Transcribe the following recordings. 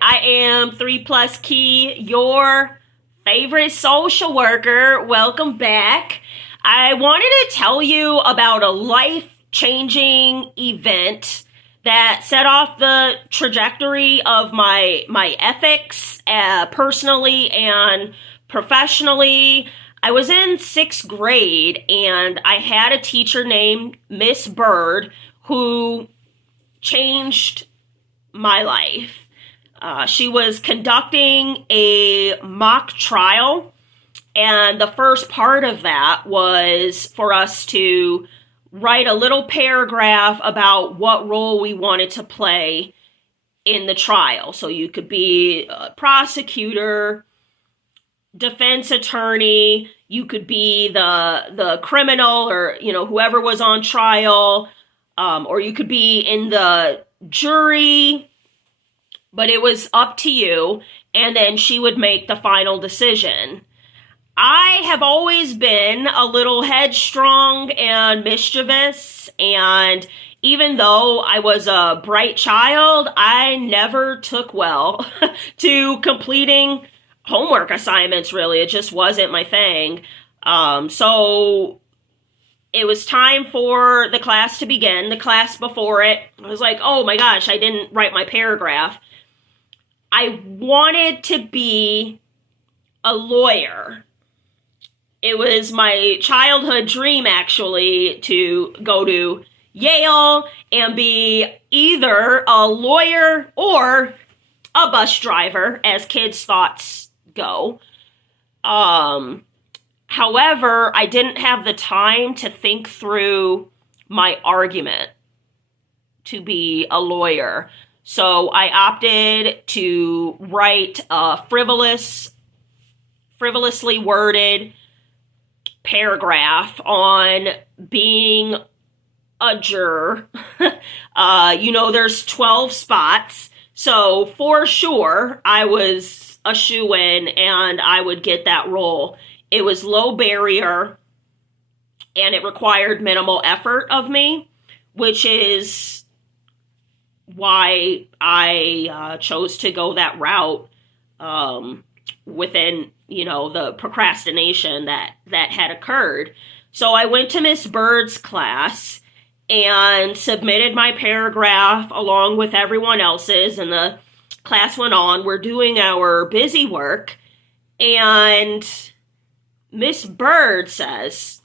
I am 3+Kei, your favorite social worker. Welcome back. I wanted to tell you about a life-changing event that set off the trajectory of my ethics, personally and professionally. I was in 6th grade and I had a teacher named Miss Byrd who changed my life. She was conducting a mock trial, and the first part of that was for us to write a little paragraph about what role we wanted to play in the trial. So you could be a prosecutor, defense attorney, you could be the criminal, or whoever was on trial, or you could be in the jury. But it was up to you, and then she would make the final decision. I have always been a little headstrong and mischievous, and even though I was a bright child, I never took well to completing homework assignments, really. It just wasn't my thing. So it was time for the class to begin. The class before it, I was like, oh my gosh, I didn't write my paragraph. I wanted to be a lawyer. It was my childhood dream, actually, to go to Yale and be either a lawyer or a bus driver, as kids' thoughts go. However, I didn't have the time to think through my argument to be a lawyer. So I opted to write a frivolously worded paragraph on being a juror. There's 12 spots. So for sure, I was a shoo-in and I would get that role. It was low barrier and it required minimal effort of me, which is why I chose to go that route within, the procrastination that had occurred. So I went to Miss Byrd's class and submitted my paragraph along with everyone else's, and the class went on. We're doing our busy work, and Miss Byrd says,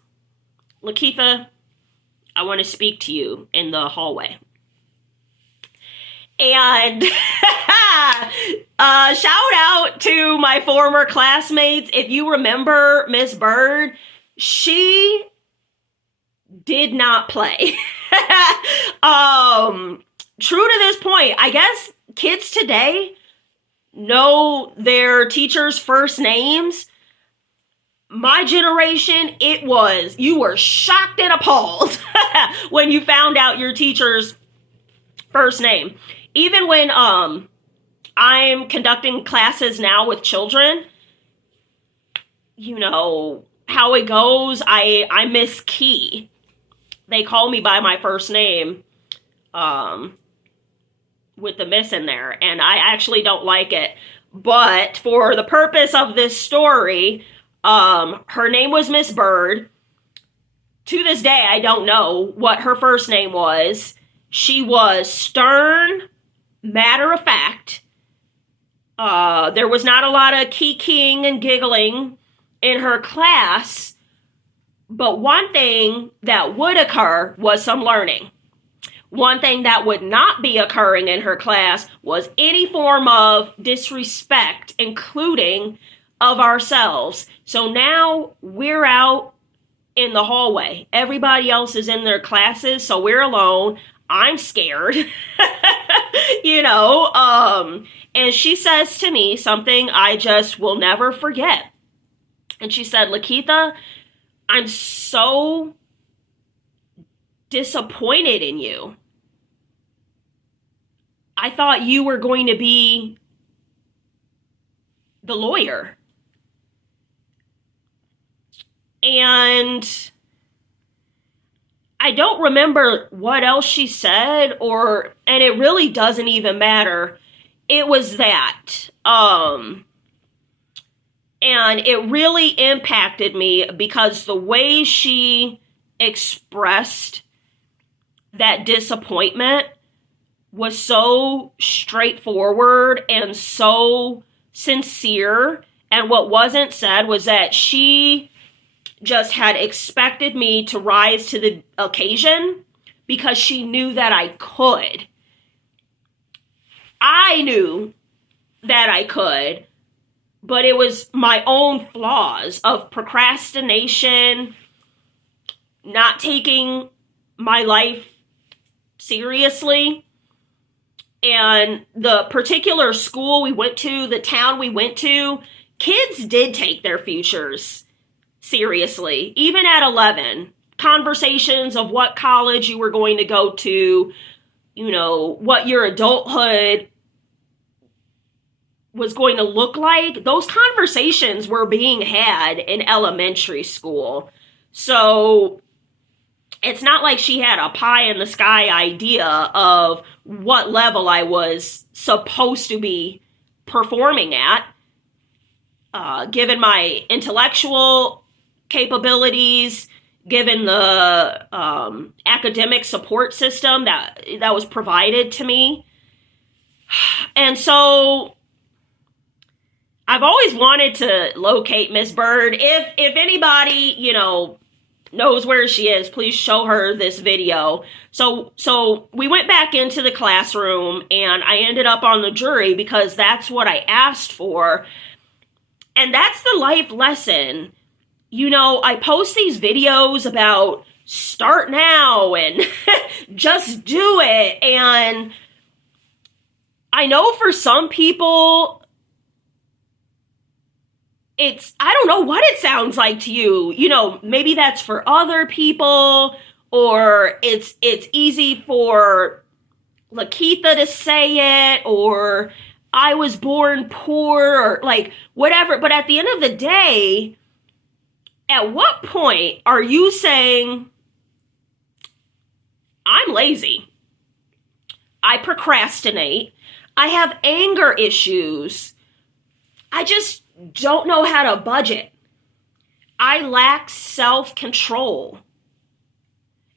"Lakeitha, I want to speak to you in the hallway." And shout out to my former classmates. If you remember Miss Byrd, she did not play. True to this point, I guess kids today know their teachers' first names. My generation, you were shocked and appalled when you found out your teacher's first name. Even when I'm conducting classes now with children, how it goes. I miss Key. They call me by my first name with the miss in there, and I actually don't like it. But for the purpose of this story, her name was Miss Byrd. To this day, I don't know what her first name was. She was stern, matter of fact. There was not a lot of kikiing and giggling in her class, but one thing that would occur was some learning. One thing that would not be occurring in her class was any form of disrespect, including of ourselves. So now we're out in the hallway. Everybody else is in their classes, so we're alone. I'm scared, and she says to me something I just will never forget. And she said, "Lakeitha, I'm so disappointed in you. I thought you were going to be the lawyer." And I don't remember what else she said, and it really doesn't even matter. it was that. And it really impacted me because the way she expressed that disappointment was so straightforward and so sincere. And what wasn't said was that she just had expected me to rise to the occasion because she knew that I could. I knew that I could, but it was my own flaws of procrastination, not taking my life seriously. And the particular school we went to, the town we went to, kids did take their futures seriously, even at 11. Conversations of what college you were going to go to, you know, what your adulthood was going to look like. Those conversations were being had in elementary school. So it's not like she had a pie in the sky idea of what level I was supposed to be performing at, given my intellectual capabilities, given the academic support system that was provided to me. And so I've always wanted to locate Miss Byrd. If anybody, you know, knows where she is, please show her this video. So we went back into the classroom and I ended up on the jury because that's what I asked for. And that's the life lesson. You know, I post these videos about start now and just do it. And I know for some people, I don't know what it sounds like to you. You know, maybe that's for other people, or it's easy for Lakeitha to say it, or I was born poor, or like whatever. But at the end of the day, at what point are you saying, I'm lazy, I procrastinate, I have anger issues, I just don't know how to budget, I lack self-control?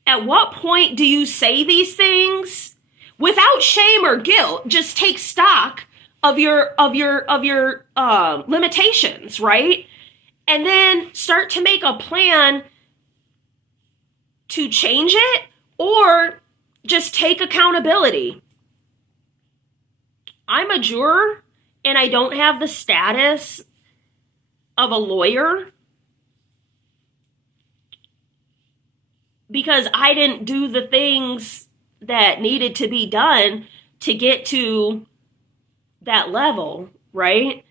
At what point do you say these things without shame or guilt? Just take stock of your limitations, right? And then start to make a plan to change it, or just take accountability. I'm a juror and I don't have the status of a lawyer because I didn't do the things that needed to be done to get to that level, right?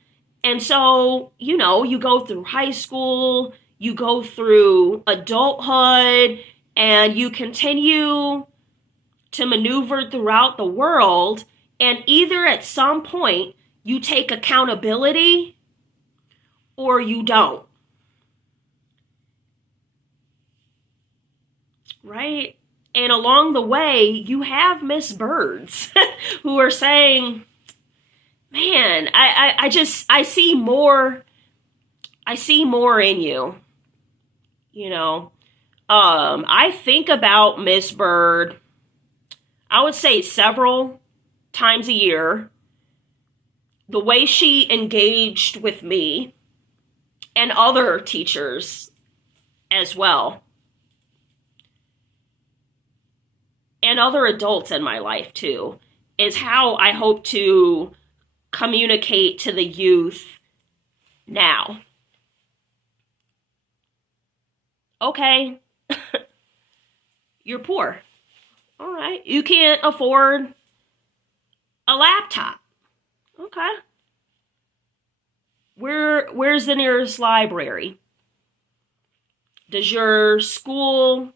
And so, you know, you go through high school, you go through adulthood, and you continue to maneuver throughout the world, and either at some point you take accountability or you don't. Right? And along the way, you have Miss Byrds who are saying, man, I see more in you. You know, I think about Miss Byrd, I would say several times a year. The way she engaged with me and other teachers as well, and other adults in my life too, is how I hope to communicate to the youth now. Okay, you're poor. All right, you can't afford a laptop. Okay. Where's the nearest library? Does your school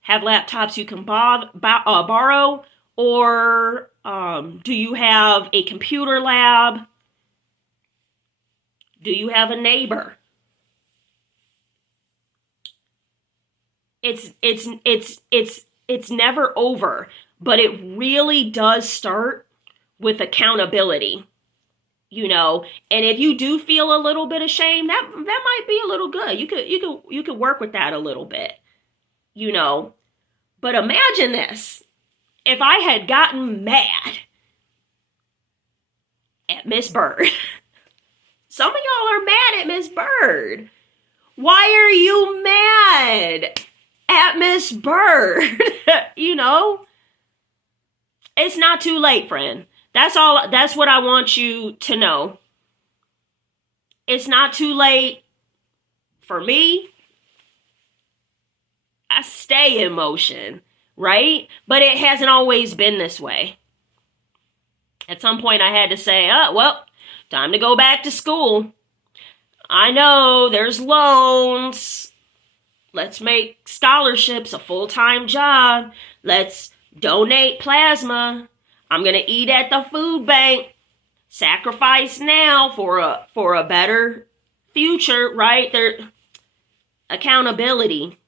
have laptops you can borrow? Or do you have a computer lab? Do you have a neighbor? It's never over, but it really does start with accountability, you know. And if you do feel a little bit of shame, that might be a little good. You could work with that a little bit, you know. But imagine this. If I had gotten mad at Miss Byrd. Some of y'all are mad at Miss Byrd. Why are you mad at Miss Byrd? You know? It's not too late, friend. That's what I want you to know. It's not too late for me. I stay in motion, right? But it hasn't always been this way. At some point I had to say, well, time to go back to school. I know there's loans. Let's make scholarships a full-time job. Let's donate plasma. I'm going to eat at the food bank. Sacrifice now for a better future, right? There, accountability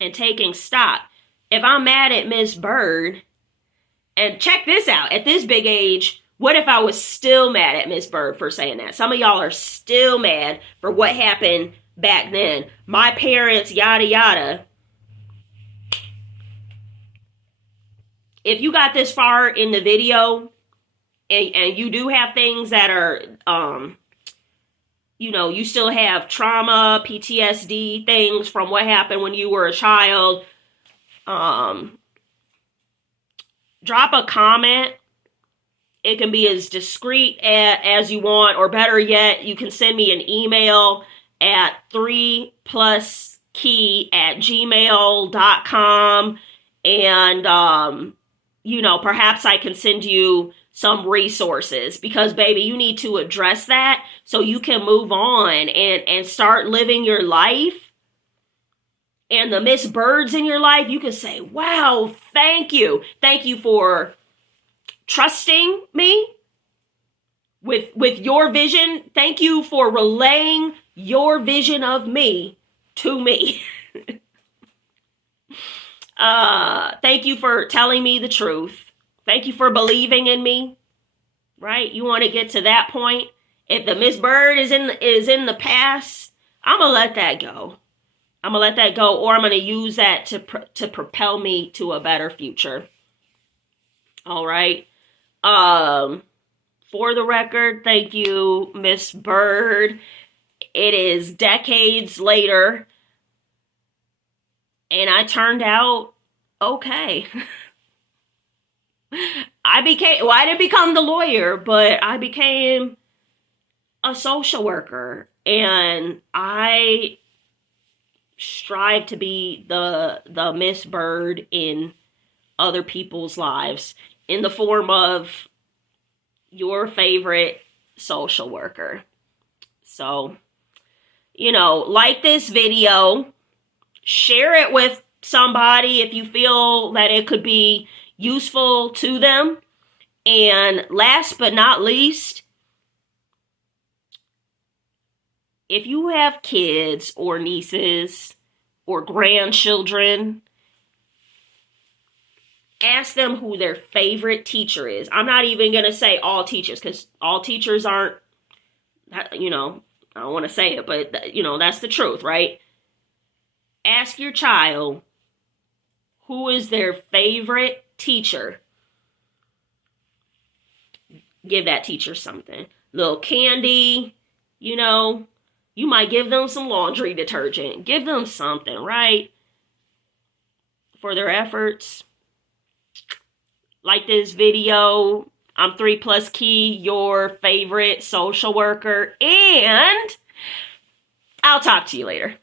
and taking stock. If I'm mad at Miss Byrd, and check this out, at this big age, what if I was still mad at Miss Byrd for saying that? Some of y'all are still mad for what happened back then. My parents, yada, yada. If you got this far in the video and you do have things that are, you know, you still have trauma, PTSD, things from what happened when you were a child, drop a comment. It can be as discreet as you want, or better yet, you can send me an email at 3pluskei@gmail.com. And, you know, perhaps I can send you some resources, because, baby, you need to address that so you can move on and start living your life. And the Miss Byrds in your life, you can say, wow, thank you. Thank you for trusting me with your vision. Thank you for relaying your vision of me to me. Thank you for telling me the truth. Thank you for believing in me. Right? You want to get to that point. If the Miss Byrd is in the past, I'm gonna let that go. I'm gonna let that go, or I'm gonna use that to propel me to a better future. All right. For the record, thank you, Miss Byrd. It is decades later, and I turned out okay. I didn't become the lawyer, but I became a social worker, and I strive to be the Miss Byrd in other people's lives in the form of your favorite social worker. So, you know, like this video, share it with somebody if you feel that it could be useful to them. And last but not least, if you have kids or nieces or grandchildren, ask them who their favorite teacher is. I'm not even going to say all teachers, because all teachers aren't, you know, I don't want to say it, but, you know, that's the truth, right? Ask your child who is their favorite teacher. Give that teacher something. Little candy, you know. You might give them some laundry detergent. Give them something, right? For their efforts. Like this video. I'm 3pluskei, your favorite social worker. And I'll talk to you later.